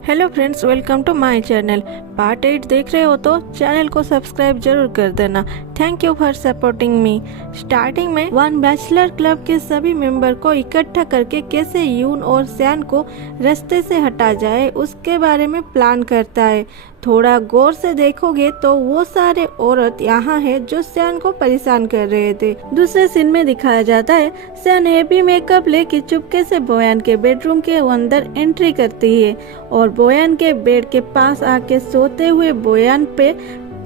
Hello friends, welcome to my channel. Part 8 देख रहे हो तो चैनल को सब्सक्राइब जरूर कर देना। Thank you for supporting me. Starting में वन बैचलर क्लब के सभी मेंबर को इकट्ठा करके कैसे यून और सैन को रास्ते से हटा जाए उसके बारे में प्लान करता है। थोड़ा गौर से देखोगे तो वो सारे औरत यहाँ है जो सैन को परेशान कर रहे थे। दूसरे सीन में दिखाया जाता है सैन हेवी मेकअप लेके चुपके से बोयान के बेडरूम के अंदर एंट्री करती है और बोयान के बेड के पास आके सोते हुए बोयान पे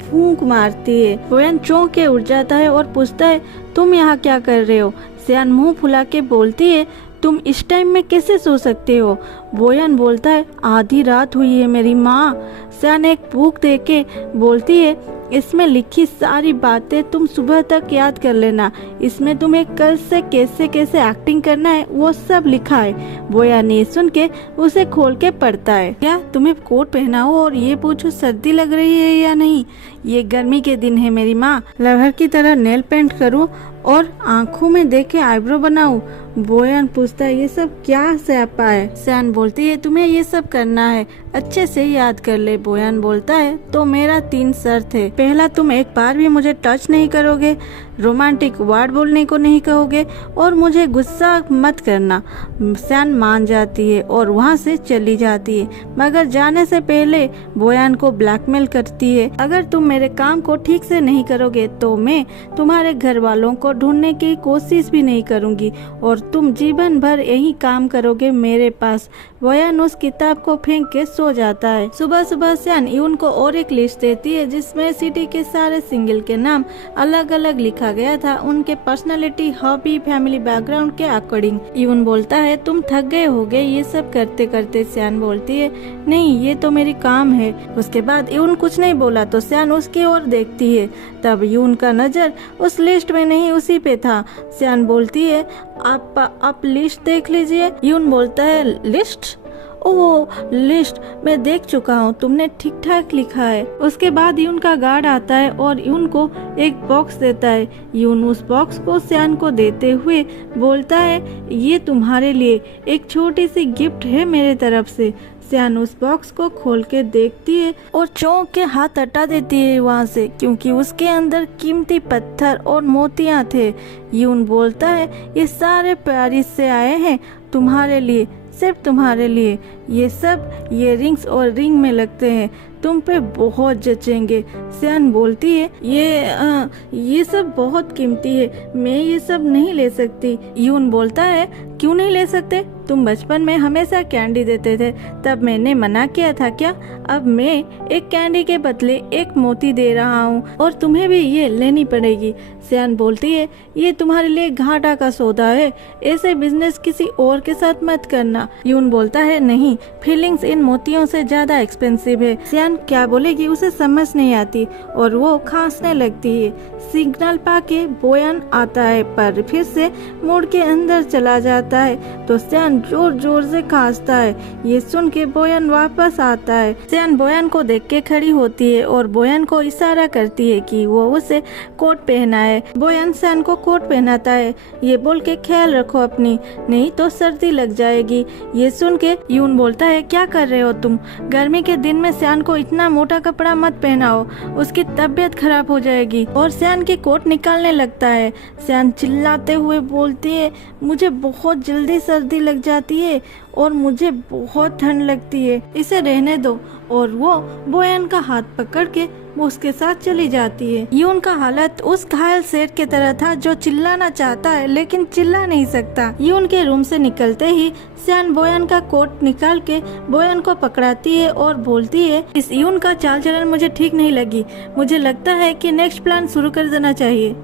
फूंक मारती है। बोयान चौंक के उठ जाता है और पूछता है, तुम यहाँ क्या कर रहे हो? सैन मुंह फुला के बोलती है, तुम इस टाइम में कैसे सो सकते हो? बोयान बोलता है, आधी रात हुई है मेरी माँ। सैन एक बुक देके बोलती है, इसमें लिखी सारी बातें तुम सुबह तक याद कर लेना। इसमें तुम्हें कल से कैसे कैसे एक्टिंग करना है वो सब लिखा है। बोयान ये सुन के उसे खोल के पढ़ता है। क्या तुम्हें कोट पहनाओ और ये पूछो सर्दी लग रही है या नहीं? ये गर्मी के दिन है मेरी माँ। लवर की तरह नेल पेंट करूँ और आंखों में देखे आईब्रो बनाऊं? बोयान पूछता है, ये सब क्या स्यापा है? सैन बोलती है, तुम्हें ये सब करना है, अच्छे से याद कर ले। बोयान बोलता है, तो मेरा 3 शर्त है। पहला, तुम एक बार भी मुझे टच नहीं करोगे, रोमांटिक वर्ड बोलने को नहीं कहोगे और मुझे गुस्सा मत करना। सैन मान जाती है और वहाँ से चली जाती है, मगर जाने से पहले बोयान को ब्लैकमेल करती है, अगर तुम मेरे काम को ठीक से नहीं करोगे तो मैं तुम्हारे घर वालों को ढूंढने की कोशिश भी नहीं करूंगी और तुम जीवन भर यही काम करोगे मेरे पास। बोयान उस किताब को फेंक के सो जाता है। सुबह सुबह सैन यून को और एक लिस्ट देती है जिसमें सिटी के सारे सिंगल के नाम अलग अलग लिखा गया था, उनके पर्सनालिटी, हॉबी, फैमिली बैकग्राउंड के अकॉर्डिंग। यून बोलता है, तुम थक गए होगे ये सब करते करते। सैन बोलती है, नहीं ये तो मेरी काम है। उसके बाद यून कुछ नहीं बोला तो सैन उसकी ओर देखती है। तब यून का नजर उस लिस्ट में नहीं उसी पे था। सैन बोलती है, आप लिस्ट देख लीजिए। यून बोलता है, लिस्ट? ओह लिस्ट मैं देख चुका हूँ, तुमने ठीक ठाक लिखा है। उसके बाद यून का गार्ड आता है और यून को एक बॉक्स देता है। यून उस बॉक्स को सैन को देते हुए बोलता है, ये तुम्हारे लिए एक छोटी सी गिफ्ट है मेरे तरफ से। सैन उस बॉक्स को खोल के देखती है और चौंक के हाथ हटा देती है वहाँ से, क्योंकि उसके अंदर कीमती पत्थर और मोतियाँ थे। यून बोलता है, ये सारे पेरिस से आए हैं तुम्हारे लिए, सिर्फ तुम्हारे लिए। ये सब इयररिंग्स और रिंग में लगते हैं, तुम पे बहुत जचेंगे। सैन बोलती है, ये सब बहुत कीमती है, मैं ये सब नहीं ले सकती। यून बोलता है, क्यों नहीं ले सकते? तुम बचपन में हमेशा कैंडी देते थे, तब मैंने मना किया था क्या? अब मैं एक कैंडी के बदले एक मोती दे रहा हूँ और तुम्हें भी ये लेनी पड़ेगी। सैन बोलती है, ये तुम्हारे लिए घाटा का सौदा है, ऐसे बिजनेस किसी और के साथ मत करना। यून बोलता है, नहीं, फीलिंग्स इन मोतियों से ज्यादा एक्सपेंसिव है। सैन क्या बोलेगी उसे समझ नहीं आती और वो खांसने लगती है। सिग्नल पाके बोयान आता है पर फिर से मोड़ के अंदर चला जाता है तो सैन जोर जोर से खांसता है। ये सुन के बोयान वापस आता है। सैन बोयान को देख के खड़ी होती है और बोयान को इशारा करती है कि वो उसे कोट पहनाए। बोयान सैन को कोट पहनाता है, ये बोल के ख्याल रखो अपनी, नहीं तो सर्दी लग जाएगी। ये सुन के यून बोलता है, क्या कर रहे हो तुम? गर्मी के दिन में सैन को इतना मोटा कपड़ा मत पहनाओ, उसकी तबीयत खराब हो जाएगी। और सैन की कोट निकालने लगता है। सैन चिल्लाते हुए बोलती है, मुझे बहुत जल्दी सर्दी लग जाती है और मुझे बहुत ठंड लगती है, इसे रहने दो। और वो बोयान का हाथ पकड़ के वो उसके साथ चली जाती है। यून का हालत उस घायल शेर के तरह था जो चिल्लाना चाहता है लेकिन चिल्ला नहीं सकता। यून के रूम से निकलते ही सैन बोयान का कोट निकाल के बोयान को पकड़ाती है और बोलती है, इस यून का चाल चलन मुझे ठीक नहीं लगी, मुझे लगता है कि नेक्स्ट प्लान शुरू कर देना चाहिए।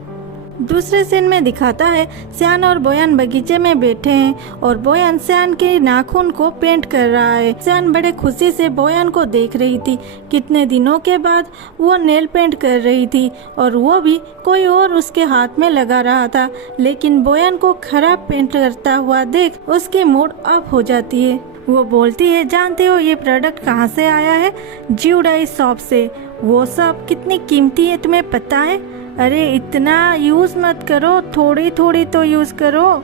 दूसरे सीन में दिखाता है सैन और बोयान बगीचे में बैठे हैं और बोयान सैन के नाखून को पेंट कर रहा है। सैन बड़े खुशी से बोयान को देख रही थी। कितने दिनों के बाद वो नेल पेंट कर रही थी और वो भी कोई और उसके हाथ में लगा रहा था, लेकिन बोयान को खराब पेंट करता हुआ देख उसकी मूड अप हो जाती है। वो बोलती है, जानते हो ये प्रोडक्ट कहाँ से आया है? ज्यूडाई शॉप से। वो सब कितनी कीमती है तुम्हें पता है? अरे इतना यूज मत करो, थोड़ी थोड़ी तो यूज करो,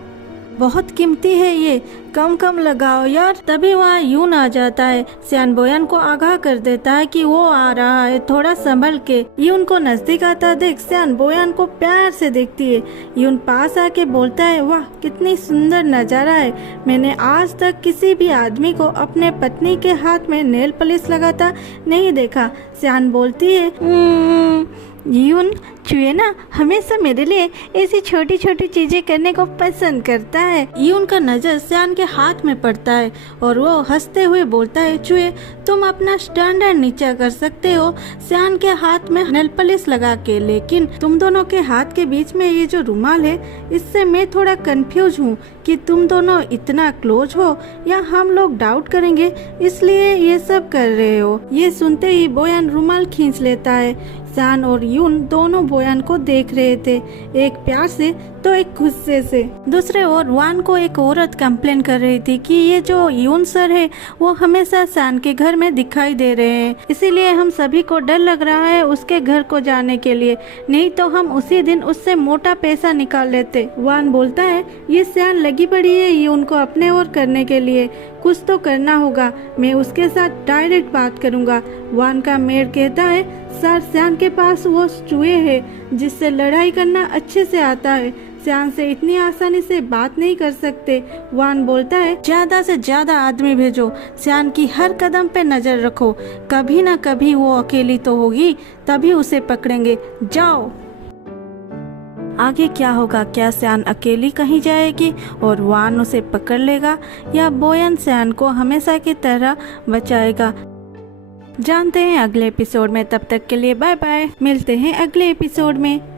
बहुत कीमती है ये, कम कम लगाओ यार। तभी वहाँ यून आ जाता है। सियान बोयान को आगाह कर देता है कि वो आ रहा है, थोड़ा संभल के। यून को नजदीक आता देख सियान बोयान को प्यार से देखती है। यून पास आके बोलता है, वाह कितनी सुंदर नजारा है, मैंने आज तक किसी भी आदमी को अपने पत्नी के हाथ में नेल पॉलिश लगाता नहीं देखा। सियान बोलती है, यून चूहे ना हमेशा मेरे लिए ऐसी छोटी छोटी चीजें करने को पसंद करता है। यून का नजर सियान के हाथ में पड़ता है और वो हंसते हुए बोलता है, चूहे तुम अपना स्टैंडर्ड नीचा कर सकते हो सियान के हाथ में नेल पॉलिश लगा के, लेकिन तुम दोनों के हाथ के बीच में ये जो रुमाल है इससे मैं थोड़ा कंफ्यूज हूँ कि तुम दोनों इतना क्लोज हो या हम लोग डाउट करेंगे इसलिए ये सब कर रहे हो। ये सुनते ही बोयान रुमाल खींच लेता है। सियान और यून दोनों बोयान को देख रहे थे, एक प्यार से तो एक गुस्से से। दूसरे ओर वान को एक औरत कंप्लेन कर रही थी कि ये जो यून सर है वो हमेशा सियान के घर में दिखाई दे रहे हैं, इसीलिए हम सभी को डर लग रहा है उसके घर को जाने के लिए, नहीं तो हम उसी दिन उससे मोटा पैसा निकाल लेते। वान बोलता है, ये सियान लगी पड़ी है यून को अपने ओर करने के लिए, कुछ तो करना होगा, मैं उसके साथ डायरेक्ट बात करूंगा। वान का मेयर कहता है, सर सियान के पास वो चूहे है जिससे लड़ाई करना अच्छे से आता है, सियान से इतनी आसानी से बात नहीं कर सकते। वान बोलता है, ज्यादा से ज्यादा आदमी भेजो, सियान की हर कदम पे नजर रखो, कभी ना कभी वो अकेली तो होगी, तभी उसे पकड़ेंगे, जाओ। आगे क्या होगा, क्या सियान अकेली कहीं जाएगी और वान उसे पकड़ लेगा या बोयान सियान को हमेशा की तरह बचाएगा, जानते हैं अगले एपिसोड में। तब तक के लिए बाय बाय, मिलते हैं अगले एपिसोड में।